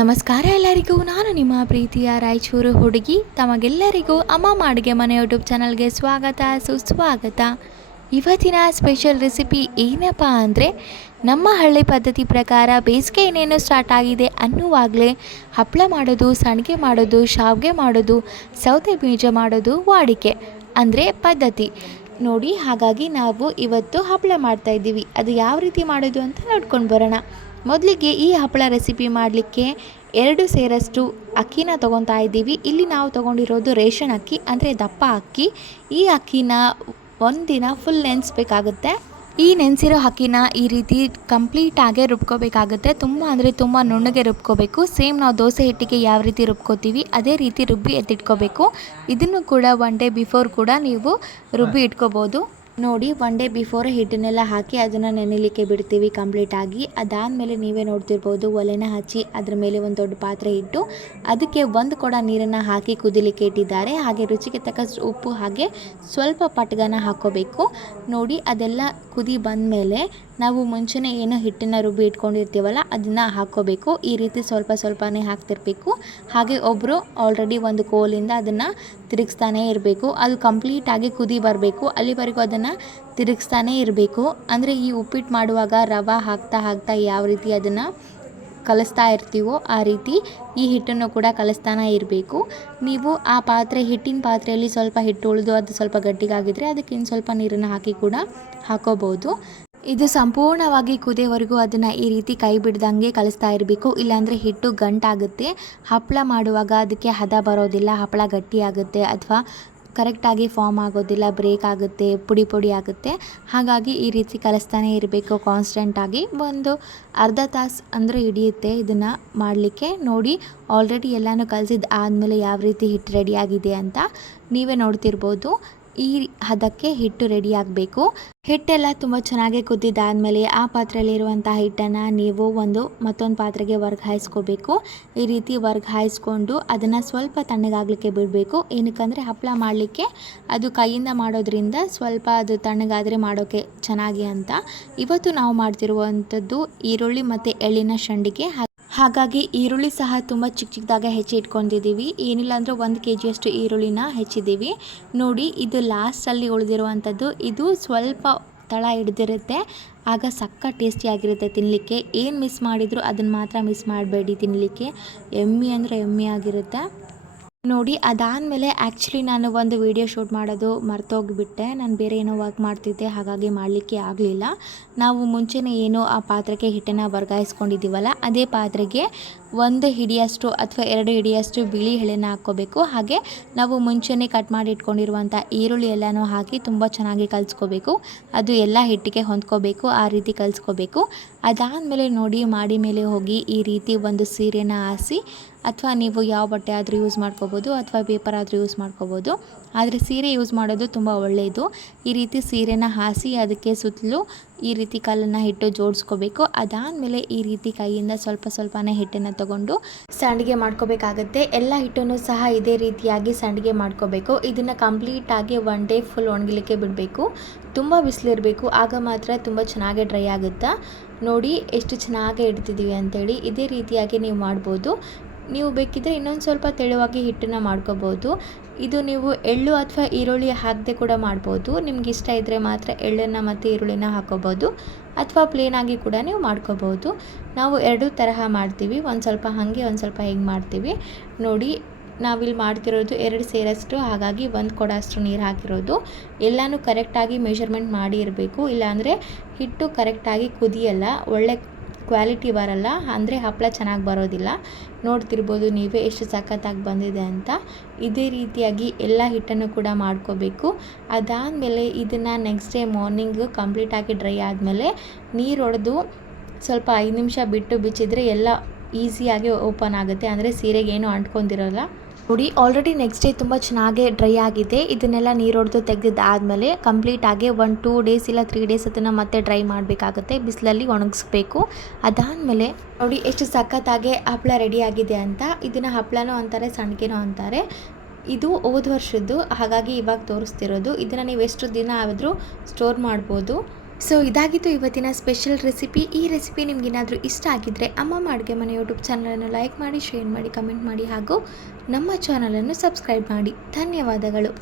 ನಮಸ್ಕಾರ ಎಲ್ಲರಿಗೂ. ನಾನು ನಿಮ್ಮ ಪ್ರೀತಿಯ ರಾಯಚೂರು ಹುಡುಗಿ. ತಮಗೆಲ್ಲರಿಗೂ ಅಮ್ಮ ಅಡುಗೆ ಮನೆ ಯೂಟ್ಯೂಬ್ ಚಾನಲ್ಗೆ ಸ್ವಾಗತ ಸುಸ್ವಾಗತ. ಇವತ್ತಿನ ಸ್ಪೆಷಲ್ ರೆಸಿಪಿ ಏನಪ್ಪ ಅಂದರೆ, ನಮ್ಮ ಹಳ್ಳಿ ಪದ್ಧತಿ ಪ್ರಕಾರ ಬೇಸಿಗೆ ಇನ್ನೇನು ಸ್ಟಾರ್ಟ್ ಆಗಿದೆ ಅನ್ನುವಾಗಲೇ ಹಪ್ಪಳ ಮಾಡೋದು, ಸಂಡಿಗೆ ಮಾಡೋದು, ಶಾವಿಗೆ ಮಾಡೋದು, ಸೌತೆ ಬೀಜ ಮಾಡೋದು ವಾಡಿಕೆ ಅಂದರೆ ಪದ್ಧತಿ ನೋಡಿ. ಹಾಗಾಗಿ ನಾವು ಇವತ್ತು ಹಪ್ಪಳ ಮಾಡ್ತಾಯಿದ್ದೀವಿ. ಅದು ಯಾವ ರೀತಿ ಮಾಡೋದು ಅಂತ ನೋಡ್ಕೊಂಡು ಬರೋಣ. ಮೊದಲಿಗೆ ಈ ಹಪ್ಪಳ ರೆಸಿಪಿ ಮಾಡಲಿಕ್ಕೆ 2 ಸೇರಷ್ಟು ಅಕ್ಕಿನ ತೊಗೊತಾ ಇದ್ದೀವಿ. ಇಲ್ಲಿ ನಾವು ತೊಗೊಂಡಿರೋದು ರೇಷನ್ ಅಕ್ಕಿ ಅಂದರೆ ದಪ್ಪ ಅಕ್ಕಿ. ಈ ಅಕ್ಕಿನ ಒಂದಿನ ಫುಲ್ ನೆನೆಸ್ಬೇಕಾಗುತ್ತೆ. ಈ ನೆನೆಸಿರೋ ಅಕ್ಕಿನ ಈ ರೀತಿ ಕಂಪ್ಲೀಟಾಗೆ ರುಬ್ಕೋಬೇಕಾಗುತ್ತೆ. ತುಂಬ ಅಂದರೆ ತುಂಬ ನುಣ್ಣಗೆ ರುಬ್ಕೋಬೇಕು. ಸೇಮ್ ನಾವು ದೋಸೆ ಹಿಟ್ಟಿಗೆ ಯಾವ ರೀತಿ ರುಬ್ಕೋತೀವಿ ಅದೇ ರೀತಿ ರುಬ್ಬಿ ಎತ್ತಿಟ್ಕೋಬೇಕು. ಇದನ್ನು ಕೂಡ 1 ಡೇ ಬಿಫೋರ್ ಕೂಡ ನೀವು ರುಬ್ಬಿ ಇಟ್ಕೋಬೋದು. ನೋಡಿ, 1 ಡೇ ಬಿಫೋರ್ ಹಿಟ್ಟನ್ನೆಲ್ಲ ಹಾಕಿ ಅದನ್ನು ನೆನೆಯಲಿಕ್ಕೆ ಬಿಡ್ತೀವಿ ಕಂಪ್ಲೀಟಾಗಿ. ಅದಾದಮೇಲೆ ನೀವೇ ನೋಡ್ತಿರ್ಬೋದು, ಒಲೆನ ಹಚ್ಚಿ ಅದರ ಮೇಲೆ ಒಂದು ದೊಡ್ಡ ಪಾತ್ರೆ ಇಟ್ಟು ಅದಕ್ಕೆ 1 ಕೊಡ ನೀರನ್ನು ಹಾಕಿ ಕುದಿಲಿಕ್ಕೆ ಇಟ್ಟಿದ್ದಾರೆ. ಹಾಗೆ ರುಚಿಗೆ ತಕ್ಕಷ್ಟು ಉಪ್ಪು, ಹಾಗೆ ಸ್ವಲ್ಪ ಪಟ್ಗನ ಹಾಕ್ಕೋಬೇಕು. ನೋಡಿ, ಅದೆಲ್ಲ ಕುದಿ ಬಂದ ಮೇಲೆ ನಾವು ಮುಂಚೆನೇ ಏನೋ ಹಿಟ್ಟನ್ನು ರುಬ್ಬಿ ಇಟ್ಕೊಂಡಿರ್ತೀವಲ್ಲ ಅದನ್ನು ಹಾಕ್ಕೋಬೇಕು. ಈ ರೀತಿ ಸ್ವಲ್ಪ ಸ್ವಲ್ಪನೇ ಹಾಕ್ತಿರ್ಬೇಕು. ಹಾಗೆ ಒಬ್ಬರು ಆಲ್ರೆಡಿ ಒಂದು ಕೋಲಿಂದ ಅದನ್ನು ತಿರುಗಿಸ್ತಾನೇ ಇರಬೇಕು. ಅದು ಕಂಪ್ಲೀಟಾಗಿ ಕುದಿ ಬರಬೇಕು, ಅಲ್ಲಿವರೆಗೂ ಅದನ್ನು ತಿರುಗಿಸ್ತಾನೇ ಇರಬೇಕು. ಅಂದರೆ ಈ ಉಪ್ಪಿಟ್ಟು ಮಾಡುವಾಗ ರವೆ ಹಾಕ್ತಾ ಯಾವ ರೀತಿ ಅದನ್ನು ಕಲಿಸ್ತಾ ಇರ್ತೀವೋ ಆ ರೀತಿ ಈ ಹಿಟ್ಟನ್ನು ಕೂಡ ಕಲಿಸ್ತಾನೆ ಇರಬೇಕು. ನೀವು ಆ ಹಿಟ್ಟಿನ ಪಾತ್ರೆಯಲ್ಲಿ ಸ್ವಲ್ಪ ಹಿಟ್ಟು ಉಳಿದು ಅದು ಸ್ವಲ್ಪ ಗಟ್ಟಿಗಾಗಿದ್ದರೆ ಅದಕ್ಕೆ ಇನ್ನು ಸ್ವಲ್ಪ ನೀರನ್ನು ಹಾಕಿ ಕೂಡ ಹಾಕೋಬೋದು. ಇದು ಸಂಪೂರ್ಣವಾಗಿ ಕುದಿಯೋವರೆಗೂ ಅದನ್ನು ಈ ರೀತಿ ಕೈ ಬಿಡ್ದಂಗೆ ಕಲಿಸ್ತಾ ಇರಬೇಕು. ಇಲ್ಲಾಂದರೆ ಹಿಟ್ಟು ಗಂಟಾಗುತ್ತೆ. ಹಪ್ಪಳ ಮಾಡುವಾಗ ಅದಕ್ಕೆ ಹದ ಬರೋದಿಲ್ಲ, ಹಪ್ಪಳ ಗಟ್ಟಿಯಾಗುತ್ತೆ ಅಥವಾ ಕರೆಕ್ಟಾಗಿ ಫಾರ್ಮ್ ಆಗೋದಿಲ್ಲ, ಬ್ರೇಕ್ ಆಗುತ್ತೆ, ಪುಡಿ ಆಗುತ್ತೆ. ಹಾಗಾಗಿ ಈ ರೀತಿ ಕಲಿಸ್ತಾನೆ ಇರಬೇಕು ಕಾನ್ಸ್ಟೆಂಟಾಗಿ. ಒಂದು ಅರ್ಧ ತಾಸು ಅಂದರೆ ಹಿಡಿಯುತ್ತೆ ಇದನ್ನು ಮಾಡಲಿಕ್ಕೆ. ನೋಡಿ, ಆಲ್ರೆಡಿ ಎಲ್ಲನೂ ಕಲಿಸಿದ್ದು ಆದಮೇಲೆ ಯಾವ ರೀತಿ ಹಿಟ್ಟು ರೆಡಿಯಾಗಿದೆ ಅಂತ ನೀವೇ ನೋಡ್ತಿರ್ಬೋದು. ಈ ಹದಕ್ಕೆ ಹಿಟ್ಟು ರೆಡಿ ಆಗಬೇಕು. ಹಿಟ್ಟೆಲ್ಲ ತುಂಬ ಚೆನ್ನಾಗಿ ಕುದ್ದಿದ್ದಾದಮೇಲೆ ಆ ಪಾತ್ರೆಯಲ್ಲಿರುವಂಥ ಹಿಟ್ಟನ್ನು ನೀವು ಮತ್ತೊಂದು ಪಾತ್ರೆಗೆ ವರ್ಗಾಯಿಸ್ಕೋಬೇಕು. ಈ ರೀತಿ ವರ್ಗಾಯಿಸ್ಕೊಂಡು ಅದನ್ನು ಸ್ವಲ್ಪ ತಣ್ಣಗಾಗಲಿಕ್ಕೆ ಬಿಡಬೇಕು. ಏನಕ್ಕಂದರೆ ಹಪ್ಪಳ ಮಾಡಲಿಕ್ಕೆ ಅದು ಕೈಯಿಂದ ಮಾಡೋದ್ರಿಂದ ಸ್ವಲ್ಪ ಅದು ತಣ್ಣಗಾದರೆ ಮಾಡೋಕ್ಕೆ ಚೆನ್ನಾಗಿ ಅಂತ. ಇವತ್ತು ನಾವು ಮಾಡ್ತಿರುವಂಥದ್ದು ಈರುಳ್ಳಿ ಮತ್ತು ಎಳ್ಳಿನ ಸಂಡಿಗೆ. ಹಾಗಾಗಿ ಈರುಳ್ಳಿ ಸಹ ತುಂಬ ಚಿಕ್ಕದಾಗೆ ಹೆಚ್ಚಿ ಇಟ್ಕೊಂಡಿದ್ದೀವಿ. ಏನಿಲ್ಲ ಅಂದರೆ 1 kg ಈರುಳ್ಳಿನ ಹೆಚ್ಚಿದ್ದೀವಿ. ನೋಡಿ, ಇದು ಲಾಸ್ಟಲ್ಲಿ ಉಳಿದಿರುವಂಥದ್ದು. ಇದು ಸ್ವಲ್ಪ ತಳ ಹಿಡ್ದಿರುತ್ತೆ, ಆಗ ಸಕ್ಕ ಟೇಸ್ಟಿಯಾಗಿರುತ್ತೆ ತಿನ್ನಲಿಕ್ಕೆ. ಏನು ಮಿಸ್ ಮಾಡಿದ್ರು ಅದನ್ನು ಮಾತ್ರ ಮಿಸ್ ಮಾಡಬೇಡಿ ತಿನ್ನಲಿಕ್ಕೆ. ಎಮ್ಮಿ ಅಂದರೆ ಎಮ್ಮಿ ಆಗಿರುತ್ತೆ. ನೋಡಿ, ಅದಾದಮೇಲೆ ಆ್ಯಕ್ಚುಲಿ ನಾನು ಒಂದು ವಿಡಿಯೋ ಶೂಟ್ ಮಾಡೋದು ಮರ್ತೋಗಿಬಿಟ್ಟೆ. ನಾನು ಬೇರೆ ಏನೋ ವರ್ಕ್ ಮಾಡ್ತಿದ್ದೆ, ಹಾಗಾಗಿ ಮಾಡಲಿಕ್ಕೆ ಆಗಲಿಲ್ಲ. ನಾವು ಮುಂಚೆನೇ ಏನೋ ಆ ಪಾತ್ರೆಗೆ ಹಿಟ್ಟನ್ನು ವರ್ಗಾಯಿಸ್ಕೊಂಡಿದ್ದೀವಲ್ಲ ಅದೇ ಪಾತ್ರೆಗೆ 1 ಹಿಡಿಯಷ್ಟು ಅಥವಾ 2 ಹಿಡಿಯಷ್ಟು ಬಿಳಿ ಎಳ್ಳೆನ ಹಾಕ್ಕೋಬೇಕು. ಹಾಗೆ ನಾವು ಮುಂಚೆನೇ ಕಟ್ ಮಾಡಿ ಇಟ್ಕೊಂಡಿರುವಂಥ ಈರುಳ್ಳಿ ಎಲ್ಲನೂ ಹಾಕಿ ತುಂಬ ಚೆನ್ನಾಗಿ ಕಲಿಸ್ಕೋಬೇಕು. ಅದು ಎಲ್ಲ ಹಿಟ್ಟಿಗೆ ಹೊಂದ್ಕೋಬೇಕು, ಆ ರೀತಿ ಕಲಿಸ್ಕೋಬೇಕು. ಅದಾದಮೇಲೆ ನೋಡಿ, ಮಾಡಿ ಮೇಲೆ ಹೋಗಿ ಈ ರೀತಿ ಒಂದು ಸೀರೆನ ಹಾಸಿ, ಅಥವಾ ನೀವು ಯಾವ ಬಟ್ಟೆ ಆದರೂ ಯೂಸ್ ಮಾಡ್ಕೋಬೋದು ಅಥವಾ ಪೇಪರ್ ಆದರೂ ಯೂಸ್ ಮಾಡ್ಕೋಬೋದು. ಆದರೆ ಸೀರೆ ಯೂಸ್ ಮಾಡೋದು ತುಂಬ ಒಳ್ಳೆಯದು. ಈ ರೀತಿ ಸೀರೆನ ಹಾಸಿ ಅದಕ್ಕೆ ಸುತ್ತಲೂ ಈ ರೀತಿ ಕಲ್ಲನ್ನು ಇಟ್ಟು ಜೋಡಿಸ್ಕೋಬೇಕು. ಅದಾದಮೇಲೆ ಈ ರೀತಿ ಕೈಯಿಂದ ಸ್ವಲ್ಪನೇ ಹಿಟ್ಟನ್ನು ತಗೊಂಡು ಸಂಡಿಗೆ ಮಾಡ್ಕೋಬೇಕಾಗತ್ತೆ. ಎಲ್ಲ ಹಿಟ್ಟನ್ನು ಸಹ ಇದೇ ರೀತಿಯಾಗಿ ಸಂಡಿಗೆ ಮಾಡ್ಕೋಬೇಕು. ಇದನ್ನು ಕಂಪ್ಲೀಟಾಗಿ 1 ಡೇ ಫುಲ್ ಒಣಗಲಿಕ್ಕೆ ಬಿಡಬೇಕು. ತುಂಬ ಬಿಸಿಲಿರಬೇಕು, ಆಗ ಮಾತ್ರ ತುಂಬ ಚೆನ್ನಾಗಿ ಡ್ರೈ ಆಗುತ್ತೆ. ನೋಡಿ ಎಷ್ಟು ಚೆನ್ನಾಗಿ ಇಡ್ತಿದ್ದೀವಿ ಅಂಥೇಳಿ. ಇದೇ ರೀತಿಯಾಗಿ ನೀವು ಮಾಡ್ಬೋದು. ನೀವು ಬೇಕಿದ್ದರೆ ಇನ್ನೊಂದು ಸ್ವಲ್ಪ ತೆಳುವಾಗಿ ಹಿಟ್ಟನ್ನು ಮಾಡ್ಕೋಬೋದು. ಇದು ನೀವು ಎಳ್ಳು ಅಥವಾ ಈರುಳ್ಳಿ ಹಾಕದೆ ಕೂಡ ಮಾಡ್ಬೋದು. ನಿಮ್ಗೆ ಇಷ್ಟ ಇದ್ದರೆ ಮಾತ್ರ ಎಳ್ಳನ್ನು ಮತ್ತು ಈರುಳ್ಳಿನ ಹಾಕೋಬೋದು, ಅಥವಾ ಪ್ಲೇನಾಗಿ ಕೂಡ ನೀವು ಮಾಡ್ಕೋಬೋದು. ನಾವು 2 ತರಹ ಮಾಡ್ತೀವಿ, ಒಂದು ಸ್ವಲ್ಪ ಹಾಗೆ ಒಂದು ಸ್ವಲ್ಪ ಹಿಂಗೆ ಮಾಡ್ತೀವಿ. ನೋಡಿ, ನಾವಿಲ್ಲಿ ಮಾಡ್ತಿರೋದು 2 ಸೇರಷ್ಟು, ಹಾಗಾಗಿ 1 ಕೊಡ ಅಷ್ಟು ನೀರು ಹಾಕಿರೋದು. ಎಲ್ಲನೂ ಕರೆಕ್ಟಾಗಿ ಮೆಷರ್ಮೆಂಟ್ ಮಾಡಿ ಇರಬೇಕು, ಇಲ್ಲಾಂದರೆ ಹಿಟ್ಟು ಕರೆಕ್ಟಾಗಿ ಕುದಿಯಲ್ಲ, ಒಳ್ಳೆ ಕ್ವಾಲಿಟಿ ಬರಲ್ಲ, ಅಂದರೆ ಹಪ್ಪಳ ಚೆನ್ನಾಗಿ ಬರೋದಿಲ್ಲ. ನೋಡ್ತಿರ್ಬೋದು ನೀವೇ ಎಷ್ಟು ಸಖತ್ತಾಗಿ ಬಂದಿದೆ ಅಂತ. ಇದೇ ರೀತಿಯಾಗಿ ಎಲ್ಲ ಹಿಟ್ಟನ್ನು ಕೂಡ ಮಾಡ್ಕೋಬೇಕು. ಅದಾದಮೇಲೆ ಇದನ್ನು ನೆಕ್ಸ್ಟ್ ಡೇ ಮಾರ್ನಿಂಗು ಕಂಪ್ಲೀಟಾಗಿ ಡ್ರೈ ಆದಮೇಲೆ ನೀರು ಹೊಡೆದು ಸ್ವಲ್ಪ 5 ನಿಮಿಷ ಬಿಟ್ಟು ಬಿಚ್ಚಿದ್ರೆ ಎಲ್ಲ ಈಸಿಯಾಗಿ ಓಪನ್ ಆಗುತ್ತೆ, ಅಂದರೆ ಸೀರೆಗೆ ಏನೂ ಅಂಟ್ಕೊಂಡಿರೋಲ್ಲ. ನೋಡಿ, ಆಲ್ರೆಡಿ ನೆಕ್ಸ್ಟ್ ಡೇ ತುಂಬ ಚೆನ್ನಾಗಿ ಡ್ರೈ ಆಗಿದೆ. ಇದನ್ನೆಲ್ಲ ನೀರು ಹೊಡೆದು ತೆಗೆದಿದ್ದಾದಮೇಲೆ ಕಂಪ್ಲೀಟಾಗಿ 1-2 ಡೇಸ್ ಇಲ್ಲ 3 ಡೇಸ್ ಅದನ್ನು ಮತ್ತೆ ಡ್ರೈ ಮಾಡಬೇಕಾಗುತ್ತೆ, ಬಿಸಿಲಲ್ಲಿ ಒಣಗಿಸ್ಬೇಕು. ಅದಾದಮೇಲೆ ನೋಡಿ ಎಷ್ಟು ಸಖತ್ತಾಗಿ ಹಪ್ಪಳ ರೆಡಿಯಾಗಿದೆ ಅಂತ. ಇದನ್ನು ಹಪ್ಪಳನೂ ಅಂತಾರೆ, ಸಂಡಿಗೆನೂ ಅಂತಾರೆ. ಇದು ಹೋದ ವರ್ಷದ್ದು, ಹಾಗಾಗಿ ಇವಾಗ ತೋರಿಸ್ತಿರೋದು. ಇದನ್ನು ನೀವು ಎಷ್ಟು ದಿನ ಆದರೂ ಸ್ಟೋರ್ ಮಾಡ್ಬೋದು. ಸೊ ಇದಾಗಿತ್ತು ಇವತ್ತಿನ ಸ್ಪೆಷಲ್ ರೆಸಿಪಿ. ಈ ರೆಸಿಪಿ ನಿಮಗೇನಾದರೂ ಇಷ್ಟ ಆಗಿದ್ದರೆ ಅಮ್ಮಮ್ಮ ಅಡುಗೆ ಮನೆ ಯೂಟ್ಯೂಬ್ ಚಾನಲನ್ನು ಲೈಕ್ ಮಾಡಿ, ಶೇರ್ ಮಾಡಿ, ಕಮೆಂಟ್ ಮಾಡಿ ಹಾಗೂ ನಮ್ಮ ಚಾನಲನ್ನು ಸಬ್ಸ್ಕ್ರೈಬ್ ಮಾಡಿ. ಧನ್ಯವಾದಗಳು.